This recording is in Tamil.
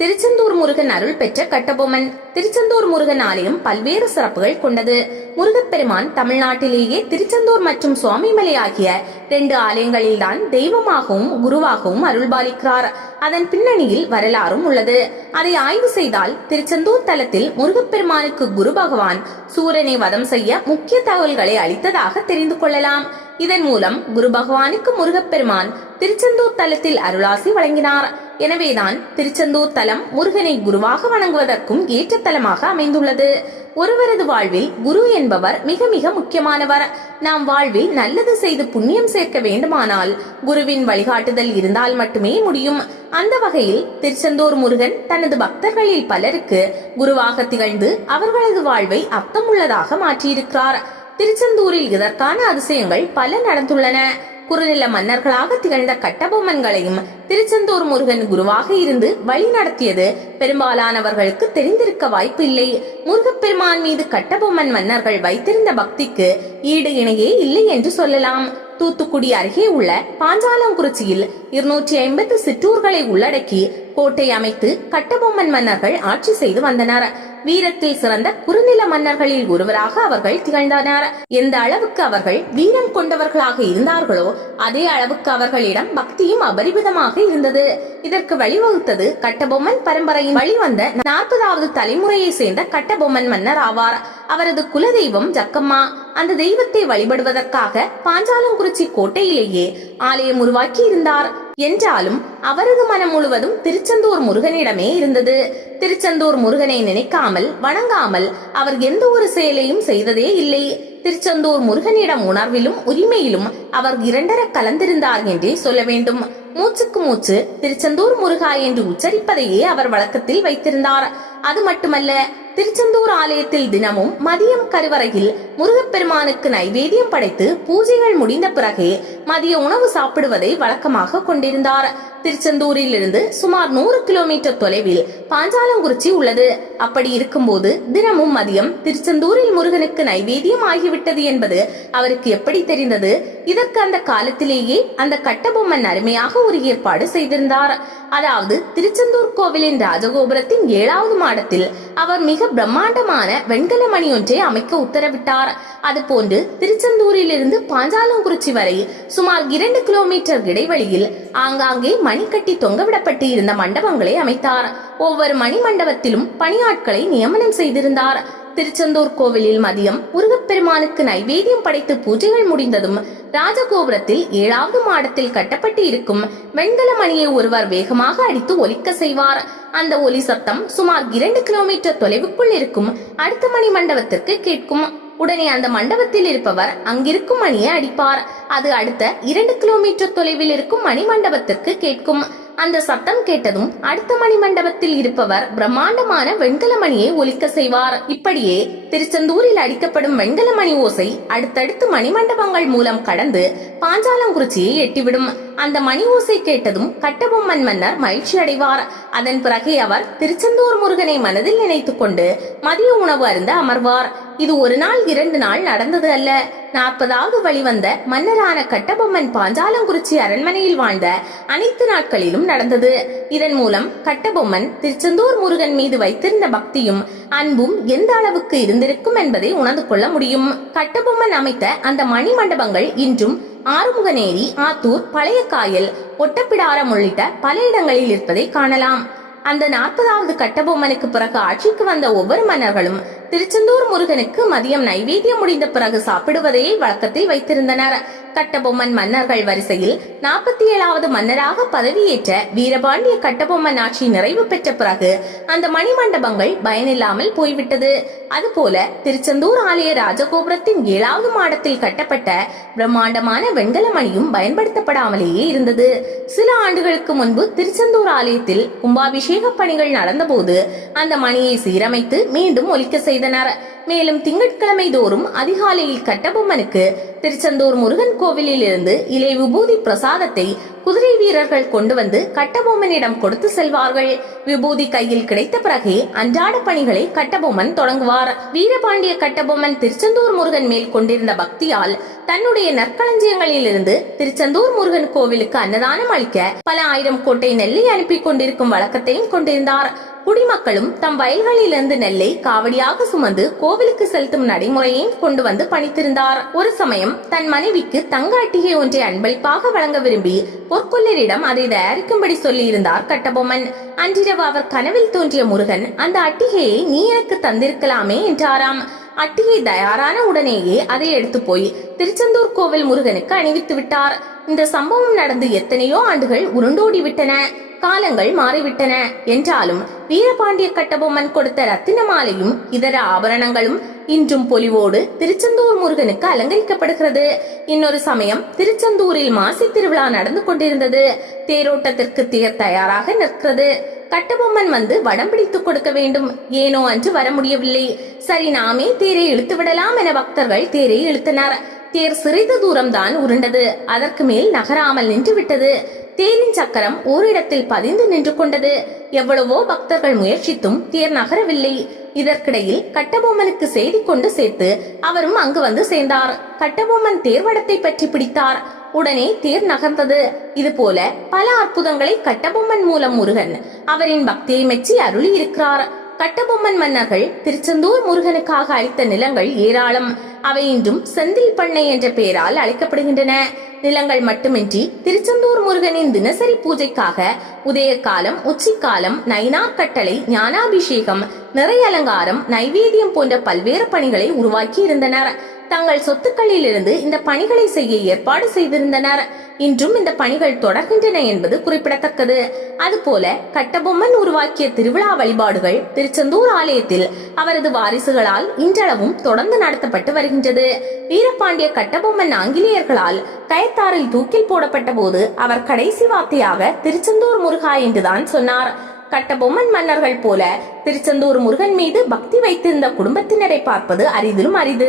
திருச்செந்தூர் முருகன் அருள் பெற்ற கட்டபொம்மன். திருச்செந்தூர் முருகன் ஆலயம் பல்வேறு சிறப்புகள் கொண்டது. முருகப்பெருமான் தமிழ்நாட்டிலேயே திருச்செந்தூர் மற்றும் சுவாமிமலை ஆகிய 2 ஆலயங்களில்தான் தெய்வமாகவும் குருவாகவும் அருள்பாலிக்கிறார். அதன் பின்னணியில் வரலாறும் உள்ளது. அதை ஆய்வு செய்தால் திருச்செந்தூர் தலத்தில் முருகப்பெருமானுக்கு குரு பகவான் சூரனை வதம் செய்ய முக்கிய தகவல்களை அளித்ததாக தெரிந்து கொள்ளலாம். இதன் மூலம் குரு பகவானுக்கு முருகப்பெருமான் திருச்செந்தூர் தலத்தில் அருளாசி வழங்கினார். எனவேதான் திருச்செந்தூர் தலம் முருகனை குருவாக வணங்குவதற்கும் ஏற்ற தலமாக அமைந்துள்ளது. ஒருவரது வாழ்வில் குரு என்பவர் மிக மிக முக்கியமானவர். நாம் வாழ்வில் நல்லது செய்து புண்ணியம் சேர்க்க வேண்டுமானால் குருவின் வழிகாட்டுதல் இருந்தால் மட்டுமே முடியும். அந்த வகையில் திருச்செந்தூர் முருகன் தனது பக்தர்களில் பலருக்கு குருவாக திகழ்ந்து அவர்களது வாழ்வை அர்த்தமுள்ளதாக மாற்றியிருக்கிறார். திருச்செந்தூரில் இதற்கான அதிசயங்கள் பல நடந்துள்ளன. குறுநில மன்னர்களாக திகழ்ந்த கட்டபொம்மன்களையும் திருச்செந்தூர் முருகன் குருவாக இருந்து வழி நடத்தியது பெரும்பாலானவர்களுக்கு தெரிந்திருக்க வாய்ப்பு இல்லை. முருகப்பெருமான் மீது கட்டபொம்மன் மன்னர்கள் வைத்திருந்த பக்திக்கு ஈடு இணையே இல்லை என்று சொல்லலாம். தூத்துக்குடி அருகே உள்ள பாஞ்சாலங்குறிச்சியில் 250 சிற்றூர்களை உள்ளடக்கி கோட்டை அமைத்து கட்டபொம்மன் மன்னர்கள் ஆட்சி செய்து வந்தனர். வீரத்தில் சிறந்த குறுநில மன்னர்களில் ஒருவராக அவர்கள் திகழ்ந்தனர். எந்த அளவுக்கு அவர்கள் வீரம் கொண்டவர்களாக இருந்தார்களோ அதே அளவுக்கு அவர்களிடம் பக்தியும் அபரிமிதமாக இருந்தது. இதற்கு வழிவகுத்தது கட்டபொம்மன் பரம்பரையின் வழிவந்த 40வது தலைமுறையை சேர்ந்த கட்டபொம்மன் மன்னர் ஆவார். அவரது குலதெய்வம் ஜக்கம்மா. அந்த தெய்வத்தை வழிபடுவதற்காக பாஞ்சாலங்குறிச்சி கோட்டையிலேயே ஆலயம் உருவாக்கி இருந்தார். என்றாலும் அவரது மனம் முழுவதும் திருச்செந்தூர் முருகனிடமே இருந்தது. திருச்செந்தூர் முருகனை நினைக்காமல் வணங்காமல் அவர் எந்த ஒரு செயலையும் செய்ததே இல்லை. திருச்செந்தூர் முருகனிடம் உணர்விலும் உரிமையிலும் அவர் 2 கலந்திருந்தார் என்றே சொல்ல வேண்டும். மூச்சுக்கு மூச்சு திருச்செந்தூர் முருகா என்று உச்சரிப்பதையே அவர் வழக்கத்தில் வைத்திருந்தார். அது மட்டுமல்ல, திருச்செந்தூர் ஆலயத்தில் தினமும் மதியம் கருவறையில் முருகப்பெருமானுக்கு நைவேத்தியம் படைத்து பூஜைகள் முடிந்த பிறகே மதிய உணவு சாப்பிடுவதை வழக்கமாக கொண்டிருந்தார். திருச்செந்தூரில் இருந்து சுமார் 100 கிலோமீட்டர் தொலைவில் பாஞ்சாலங்குறிச்சி உள்ளது. அப்படி இருக்கும்போது தினமும் மதியம் திருச்செந்தூரில் முருகனுக்கு நைவேத்தியம் ஆகிவிட்டது என்பது அவருக்கு எப்படி தெரிந்தது? இதற்கு அந்த காலத்திலேயே அந்த கட்டபொம்மன் அருமையாக ஒரு ஏற்பாடு செய்திருந்தார். அதாவது திருச்செந்தூர் கோவிலின் ராஜகோபுரத்தின் 7வது மாடத்தில் அவர் மிக பிரம்மாண்டமான வெண்கல மணி ஒன்றை அமைக்க உத்தரவிட்டார். அதுபோன்று திருச்செந்தூரில் இருந்து பாஞ்சாலங்குறிச்சி வரை சுமார் 2 கிலோமீட்டர் இடைவெளியில் ஆங்காங்கே மணி கட்டி தொங்கவிடப்பட்டு இருந்த மண்டபங்களை அமைத்தார். ஒவ்வொரு மணி மண்டபத்திலும் பணியாட்களை நியமனம் செய்திருந்தார். திருச்செந்தூர் கோவிலில் மதியம் முருகப்பெருமானுக்கு நைவேத்தியம் படைத்து பூஜைகள் முடிந்ததும் ராஜகோபுரத்தில் 7வது மாடத்தில் கட்டப்பட்டு இருக்கும் வெண்கல மணியை ஒருவர் வேகமாக அடித்து ஒலிக்க செய்வார். அந்த ஒலி சத்தம் சுமார் 2 கிலோமீட்டர் தொலைவுக்குள் இருக்கும் அடுத்த மணி மண்டபத்திற்கு கேட்கும். உடனே அந்த மண்டபத்தில் இருப்பவர் அங்கிருக்கும் மணியை அடிப்பார். அது அடுத்த 2 கிலோமீட்டர் தொலைவில் இருக்கும் மணி மண்டபத்திற்கு கேட்கும். அந்த சத்தம் கேட்டதும் அடுத்த மணி மண்டபத்தில் இருப்பவர் பிரம்மாண்டமான வெண்கல மணியை ஒலிக்க செய்வார். இப்படியே திருச்செந்தூரில் அடிக்கப்படும் வெண்கல மணி ஓசை அடுத்தடுத்து மணிமண்டபங்கள் மூலம் கடந்து பாஞ்சாலங்குறிச்சியை எட்டிவிடும். அந்த மணி ஓசை கேட்டதும் கட்டபொம்மன் மன்னர் மகிழ்ச்சி அடைவார். அதன் பிறகு அவர் திருச்செந்தூர் முருகனை மனதில் நினைத்துக் கொண்டு மதிய உணவு அருந்த அமர்வார். இது 1 நாள் 2 நாள் நடந்தது அல்ல. 40வது வழிவந்த மன்னரான கட்டபொம்மன் பாஞ்சாலங்குறிச்சி அரண்மனையில் வாழ்ந்த அனைத்து நாட்களிலும் நடந்தது. இதன் மூலம் கட்டபொம்மன் திருச்செந்தூர் முருகன் மீது வைத்திருந்த பக்தியும் அன்பும் எந்த அளவுக்கு இருந்திருக்கும் என்பதை உணர்ந்து கொள்ள முடியும். கட்டபொம்மன் அமைத்த அந்த மணி மண்டபங்கள் இன்றும் ஆறுமுகநேரி, ஆத்தூர், பழைய காயல், ஒட்டப்பிடாரம் உள்ளிட்ட பல இடங்களில் இருப்பதை காணலாம். அந்த 40வது கட்டபொம்மனுக்கு பிறகு ஆட்சிக்கு வந்த ஒவ்வொரு மன்னர்களும் திருச்செந்தூர் முருகனுக்கு மதியம் நைவேத்தியம் முடிந்த பிறகு சாப்பிடுவதையே வழக்கத்தில் வைத்திருந்தனர். கட்டபொம்மன் மன்னர்கள் வரிசையில் 47வது மன்னராக பதவியேற்ற வீரபாண்டிய கட்டபொம்மன் ஆட்சி நிறைவு பெற்ற பிறகு அந்த மணிமண்டபங்கள் பயனில்லாமல் போய்விட்டது. அதுபோல திருச்செந்தூர் ஆலய ராஜகோபுரத்தின் 7வது மாடத்தில் கட்டப்பட்ட பிரம்மாண்டமான வெண்கல மணியும் பயன்படுத்தப்படாமலேயே இருந்தது. சில ஆண்டுகளுக்கு முன்பு திருச்செந்தூர் ஆலயத்தில் கும்பாபிஷேக பணிகள் நடந்தபோது அந்த மணியை சீரமைத்து மீண்டும் ஒலிக்க செய்தனர். மேலும் திங்கட்கிழமை தோறும் அதிகாலையில் கட்டபொம்மனுக்கு திருச்செந்தூர் முருகன் கோவிலில் இருந்து இலை விபூதி பிரசாதத்தை குதிரை வீரர்கள் கொண்டு வந்து கட்டபொம்மனிடம் கொடுத்து செல்வார்கள். விபூதி கையில் கிடைத்த பிறகே அன்றாட பணிகளை கட்டபொம்மன் தொடங்குவார். வீரபாண்டிய கட்டபொம்மன் திருச்செந்தூர் முருகன் மேல் கொண்டிருந்த பக்தியால் தன்னுடைய நற்களஞ்சியங்களில் இருந்து திருச்செந்தூர் முருகன் கோவிலுக்கு அன்னதானம் அளிக்க பல ஆயிரம் கோட்டை நெல்லை அனுப்பி கொண்டிருக்கும் வழக்கத்தையும் கொண்டிருந்தார். குடிமக்களும் தம் வயல்களிலிருந்து நெல்லை காவடியாக சுமந்து கோவிலுக்கு செலுத்தும் நடைமுறையையும் கொண்டு வந்து பணித்திருந்தார். ஒரு சமயம் தன் மனைவிக்கு தங்க அட்டிகை ஒன்றை அன்பளிப்பாக வழங்க விரும்பி பொற்கொல்லரிடம் அதை தயாரிக்கும்படி சொல்லியிருந்தார் கட்டபொம்மன். அன்றிரவு அவர் கனவில் தோன்றிய முருகன் அந்த அட்டிகையை நீ எனக்கு தந்திருக்கலாமே என்றாராம். அட்டிகை தயாரான உடனேயே அதை எடுத்து போய் திருச்செந்தூர் கோவில் முருகனுக்கு அணிவித்து விட்டார். இந்த சம்பவம் நடந்து எத்தனையோ ஆண்டுகள் உருண்டோடி விட்டன. காலங்கள் மாறிவிட்டன. என்றாலும் வீரபாண்டிய கட்டபொம்மன் கொடுத்த ரத்தின மாலையும் இதர ஆபரணங்களும் இன்றும் பொலிவோடு திருச்செந்தூர் முருகனுக்கு அலங்கரிக்கப்படுகிறது. இன்னொரு சமயம் திருச்செந்தூரில் மாசி திருவிழா நடந்து கொண்டிருந்தது. தேரோட்டத்திற்கு தேர் தயாராக நிற்கிறது. கட்டபொம்மன் வந்து வடம் பிடித்துக் கொடுக்க வேண்டும். ஏனோ அன்று வர முடியவில்லை. சரி, நாமே தேரை இழுத்து விடலாம் என பக்தர்கள் தேரை இழுத்தனர். தேர் சிறிது தூரம்தான் உருண்டது. அதற்கு மேல் நகராமல் நின்று விட்டது. தேரின் சக்கரம் ஓரிடத்தில் பதிந்து நின்று கொண்டது. எவ்வளவோ பக்தர்கள் முயற்சித்தும் தேர் நகரவில்லை. இதற்கிடையில் கட்டபொம்மனுக்கு செய்தி கொண்டு சேர்த்து அவரும் அங்கு வந்து சேர்ந்தார். கட்டபொம்மன் தேர்வடத்தை பற்றி பிடித்தார். உடனே தேர் நகர்ந்தது. இது போல பல அற்புதங்களை கட்டபொம்மன் மூலம் முருகன் அவரின் பக்தியை மெச்சி அருளி இருக்கிறார். கட்டபொம்மன் மன்னர்கள் திருச்செந்தூர் முருகனுக்காக அளித்த நிலங்கள் ஏராளம். அவை இன்றும் செந்தில் பண்ணை என்ற பெயரால் அழைக்கப்படுகின்றன. நிலங்கள் மட்டுமின்றி திருச்செந்தூர் முருகனின் தினசரி பூஜைக்காக உதய காலம், உச்சிக்காலம், நயினார் கட்டளை, ஞானாபிஷேகம், நிறை அலங்காரம், நைவேத்தியம் போன்ற பல்வேறு பணிகளை உருவாக்கி இருந்தனர். தங்கள் சொத்துக்களில் இருந்து இந்த பணிகளை செய்ய ஏற்பாடு செய்திருந்தனர். இன்றும் இந்த பணிகள் தொடர்கின்றன என்பது குறிப்பிடத்தக்கது. அதுபோல கட்டபொம்மன் உருவாக்கிய திருவிழா வழிபாடுகள் திருச்செந்தூர் ஆலயத்தில் அவரது வாரிசுகளால் இன்றளவும் தொடர்ந்து நடத்தப்பட்டு வருகின்றது. வீரபாண்டிய கட்டபொம்மன் ஆங்கிலேயர்களால் கயத்தாரில் தூக்கில் போடப்பட்ட போது அவர் கடைசி வார்த்தையாக திருச்செந்தூர் முருகா என்றுதான் சொன்னார். கட்டபொம்மன் மன்னர்கள் போல திருச்செந்தூர் முருகன் மீது பக்தி வைத்திருந்த குடும்பத்தினரை பார்ப்பது அரிதிலும் அரிது.